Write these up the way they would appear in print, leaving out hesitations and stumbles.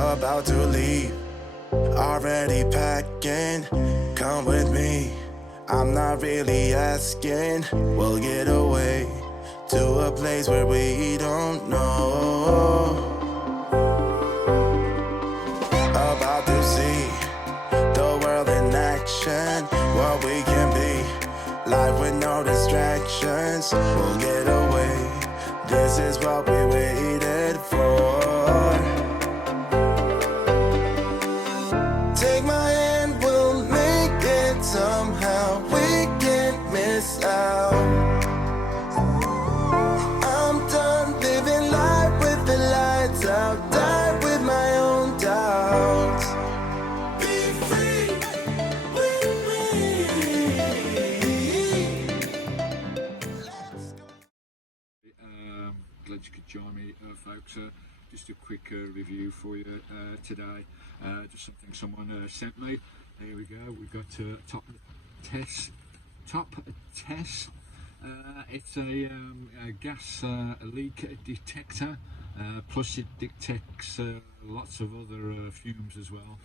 about to leave, already packing. Come with me, I'm not really asking. We'll get away to a place where we don't know. About to see the world in action, what we can be, life with no distractions. We'll get away, this is what we waited for. Take my hand, we'll make it somehow. We can't miss out. I'm done living life with the lights out. Die with my own doubts. Be free with me. Glad you could join me, folks. Just a quick review for you today. Just something someone sent me. There we go. We've got Toptes. It's a gas leak detector. Plus it detects lots of other fumes as well.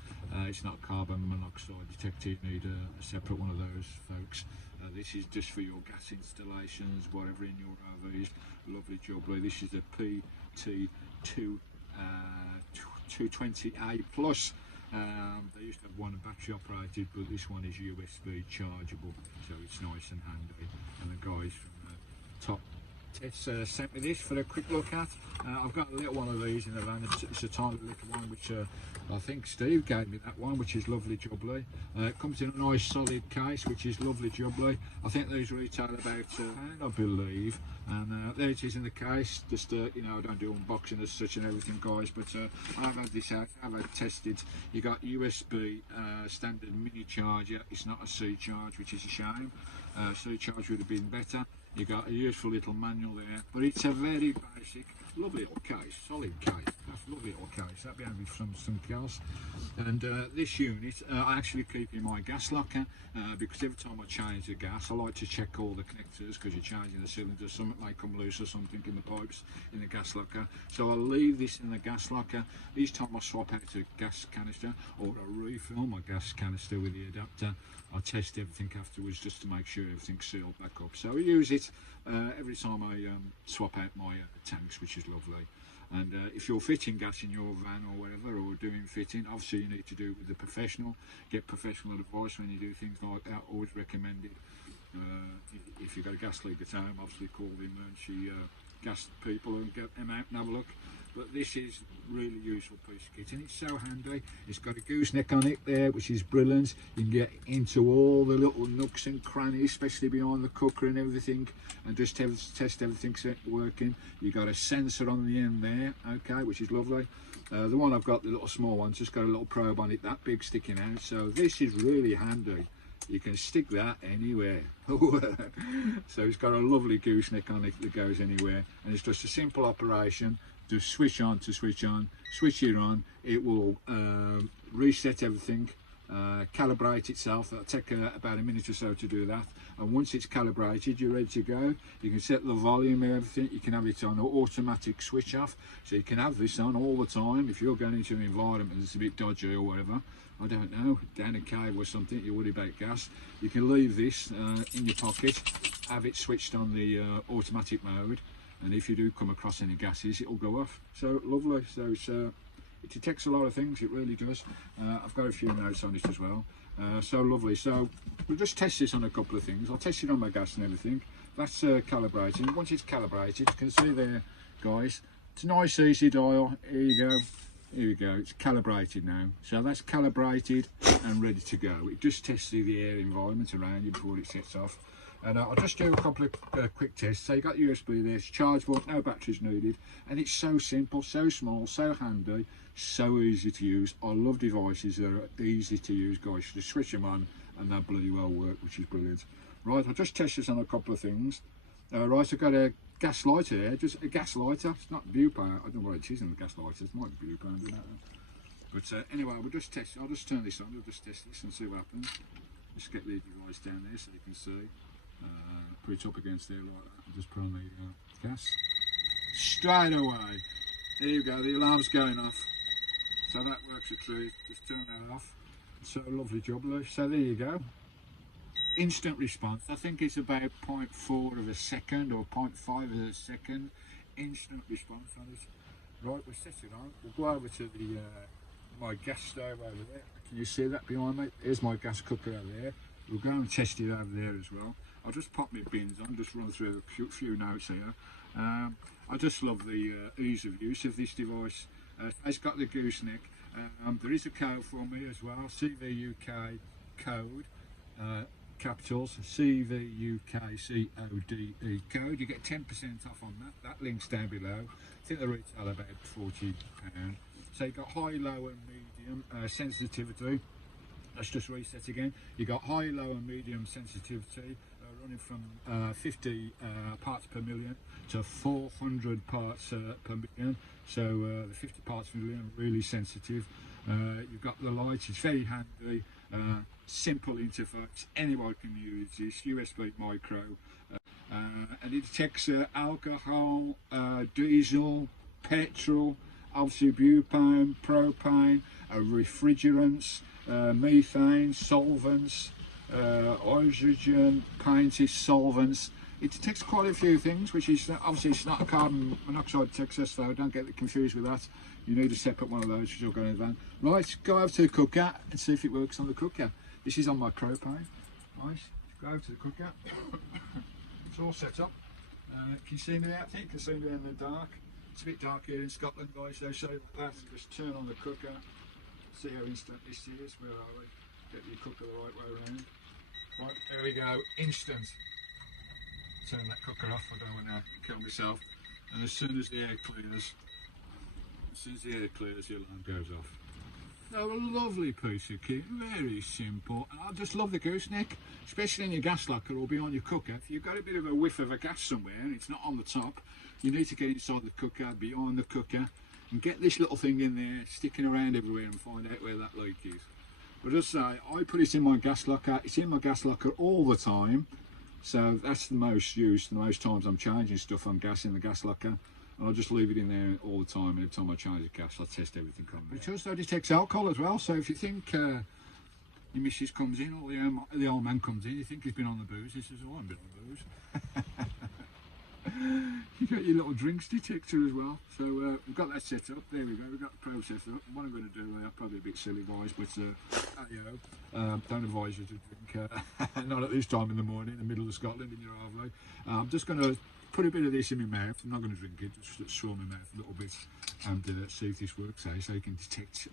It's not carbon monoxide detector. You need a separate one of those, folks. This is just for your gas installations, whatever in your RVs. Lovely jubbly. This is a PT520A plus. They used to have one battery operated, but this one is USB chargeable, so it's nice and handy. And the guys from Toptes sent me this for a quick look at. I've got a little one of these in the van. It's a tiny little one, which I think Steve gave me that one, which is lovely jubbly. It comes in a nice solid case, which is lovely jubbly. I think these retail about £1, I believe. And there it is in the case. Just you know, I don't do unboxing as such and everything, guys, but I've had this out, I've had it tested. You got USB standard mini charger. It's not a C charge, which is a shame. C charge would have been better. You got a useful little manual there, but it's a very basic, lovely little case, solid case. That's a lovely little case. That'd be handy from something else. And this unit, I actually keep in my gas locker because every time I change the gas, I like to check all the connectors because you're changing the cylinders. Something may come loose or something in the pipes in the gas locker. So I'll leave this in the gas locker. Each time I swap out a gas canister or I refill my gas canister with the adapter, I test everything afterwards just to make sure everything's sealed back up. So I use it every time I swap out my tanks, which is lovely. And if you're fitting gas in your van or whatever, or doing fitting, obviously you need to do it with a professional. Get professional advice when you do things like that, always recommended. If you've got a gas leak at home, obviously call the emergency gas people and get them out and have a look. But this is really useful piece of kit, and it's so handy. It's got a gooseneck on it there, which is brilliant. You can get into all the little nooks and crannies, especially behind the cooker and everything, and just test everything's working. You got a sensor on the end there, okay, which is lovely. The one I've got, the little small one, just got a little probe on it, that big sticking out. So this is really handy. You can stick that anywhere. So it's got a lovely gooseneck on it that goes anywhere, and it's just a simple operation. Just switch on to switch on, switch it on, it will reset everything, calibrate itself. That'll take about a minute or so to do that, and once it's calibrated, you're ready to go. You can set the volume and everything. You can have it on automatic switch off, so you can have this on all the time. If you're going into an environment that's a bit dodgy or whatever, I don't know, down a cave or something, you worry about gas, you can leave this in your pocket, have it switched on the automatic mode, and if you do come across any gases, it'll go off. So lovely. So it's, it detects a lot of things, it really does. I've got a few notes on it as well. So lovely. So we'll just test this on a couple of things. I'll test it on my gas and everything. That's calibrating. Once it's calibrated, you can see there, guys, it's a nice easy dial. Here you go. Here we go, it's calibrated now. So that's calibrated and ready to go. It just tests the air environment around you before it sets off. And I'll just do a couple of quick tests. So you got USB there, it's chargeable, no batteries needed, and it's so simple, so small, so handy, so easy to use. I love devices that are easy to use, guys. You just switch them on and they bloody well work, which is brilliant. Right, I'll just test this on a couple of things. Right, I've got a gas lighter here, just a gas lighter. It's not butane. I don't know what it is in the gas lighter. It might be butane, I don't know. But anyway, we'll just test. I'll just turn this on. We'll just test this and see what happens. Just get the device down there so you can see. Put it up against there like that. I'll just put on the gas. Straight away. There you go. The alarm's going off. So that works a treat. Just turn that off. So lovely job, Lou. So there you go. Instant response. I think it's about 0.4 of a second or 0.5 of a second. Instant response on it. Right, we'll set it on. We'll go over to the my gas stove over there. Can you see that behind me? Here's my gas cooker over there. We'll go and test it over there as well. I'll just pop my bins on, just run through a few notes here. I just love the ease of use of this device. It's got the gooseneck. There is a code for me as well, CVUK code, capitals, CVUK CODE code. You get 10% off on that. That link's down below. I think they retail about £40. So you've got high, low and medium sensitivity. Let's just reset again. You've got high, low and medium sensitivity, running from 50 parts per million to 400 parts per million. So the 50 parts per million, really sensitive. You've got the lights, it's very handy, simple interface, anyone can use this, USB micro, and it detects alcohol, diesel, petrol, obviously butane, propane, refrigerants, methane, solvents, oxygen, painted solvents. It detects quite a few things, which is obviously it's not a carbon monoxide detector, so don't get confused with that. You need a separate one of those, which will go in the van. Right, go over to the cooker and see if it works on the cooker. This is on my propane. Right, go over to the cooker. It's all set up. Can you see me out there? You can see me in the dark. It's a bit dark here in Scotland, guys, so just turn on the cooker. See how instant this is. Where are we? Get your cooker the right way around. Right, there we go, instant. Turn that cooker off, I don't want to kill myself. And as soon as the air clears, the alarm goes off. So a lovely piece of kit, very simple. I just love the gooseneck, especially in your gas locker or behind your cooker. If you've got a bit of a whiff of a gas somewhere and it's not on the top, you need to get inside the cooker, behind the cooker, and get this little thing in there, sticking around everywhere, and find out where that leak is. But as I say, I put it in my gas locker. It's in my gas locker all the time. So that's the most used, the most times I'm changing stuff on gas in the gas locker. And I'll just leave it in there all the time. Every time I change the gas, I test everything on there. It also detects alcohol as well. So if you think your missus comes in, or the old man comes in, you think he's been on the booze, he says, oh, I haven't been on the booze. You got your little drinks detector as well. So we've got that set up. There we go. We've got the pro set up. What I'm going to do, probably a bit silly, guys, but don't advise you to drink. Not at this time in the morning, in the middle of Scotland, in your halfway. I'm just going to put a bit of this in my mouth. I'm not going to drink it. Just swirl my mouth a little bit and see if this works. So you can detect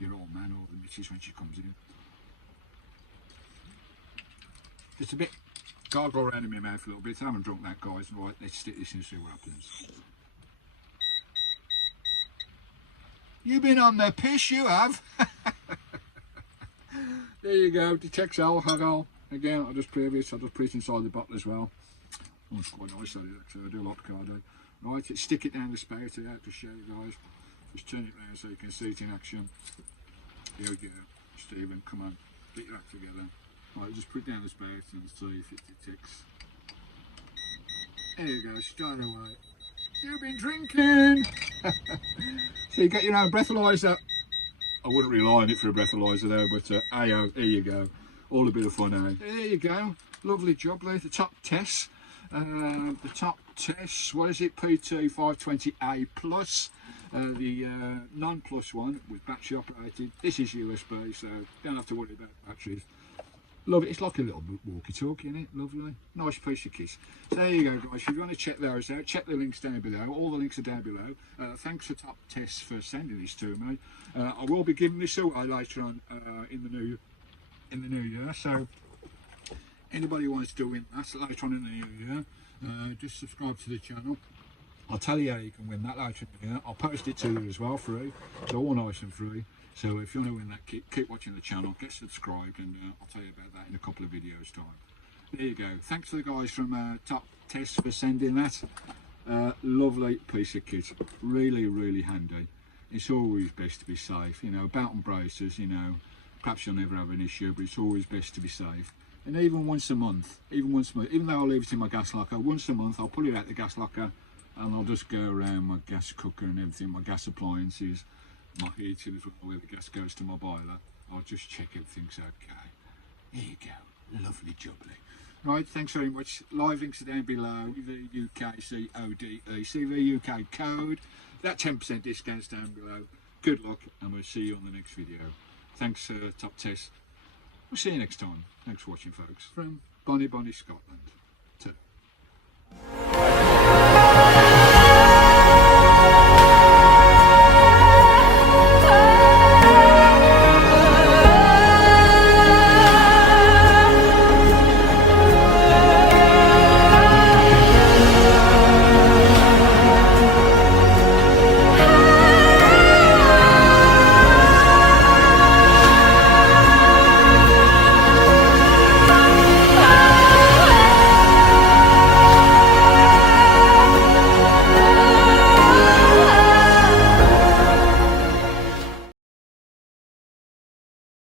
your old man or the missus when she comes in. Just a bit. Gargle around in my mouth a little bit. I haven't drunk that, guys. Right, let's stick this in and see what happens. You've been on the piss, you have. There you go. Detects alcohol. Again, I'll just play this. I'll just put it inside the bottle as well. Oh, it's quite nice, actually. I do like cardo. Right, stick it down the spout here to show you guys. Just turn it round so you can see it in action. Here we go. Stephen, come on. Get your act together. Right, just put it down the spout and see if it detects. There you go, straight away. You've been drinking! So you get your own breathalyser. I wouldn't rely on it for a breathalyser though, but ayo, there you go. All a bit of fun, eh? There you go. Lovely job there. The Toptes. The Toptes, what is it? PT520A plus. The non-plus one was battery operated. This is USB, so don't have to worry about batteries. Love it. It's like a little walkie-talkie, isn't it? Lovely. Nice piece of kit. So there you go, guys. If you want to check those out, check the links down below. All the links are down below. Thanks for Toptes for sending this to me. I will be giving this away later on in the new year. So anybody who wants to win that later on in the new year, just subscribe to the channel. I'll tell you how you can win that later in the year. I'll post it to you as well, free. It's all nice and free. So if you want to win that kit, keep watching the channel, get subscribed, and I'll tell you about that in a couple of videos time. There you go. Thanks to the guys from Toptes for sending that. Lovely piece of kit. Really, really handy. It's always best to be safe. You know, belt and braces, you know, perhaps you'll never have an issue, but it's always best to be safe. And even once a month, even though I leave it in my gas locker, once a month I'll pull it out the gas locker and I'll just go around my gas cooker and everything, my gas appliances, my heating as well, where the gas goes to my boiler. I'll just check everything's okay. There you go, lovely jubbly. Right, thanks very much. Live links are down below. CVUK CODE CVUK code. That 10% discount's down below. Good luck, and we'll see you on the next video. Thanks, Toptes. We'll see you next time. Thanks for watching, folks. From Bonnie, Scotland. Ta.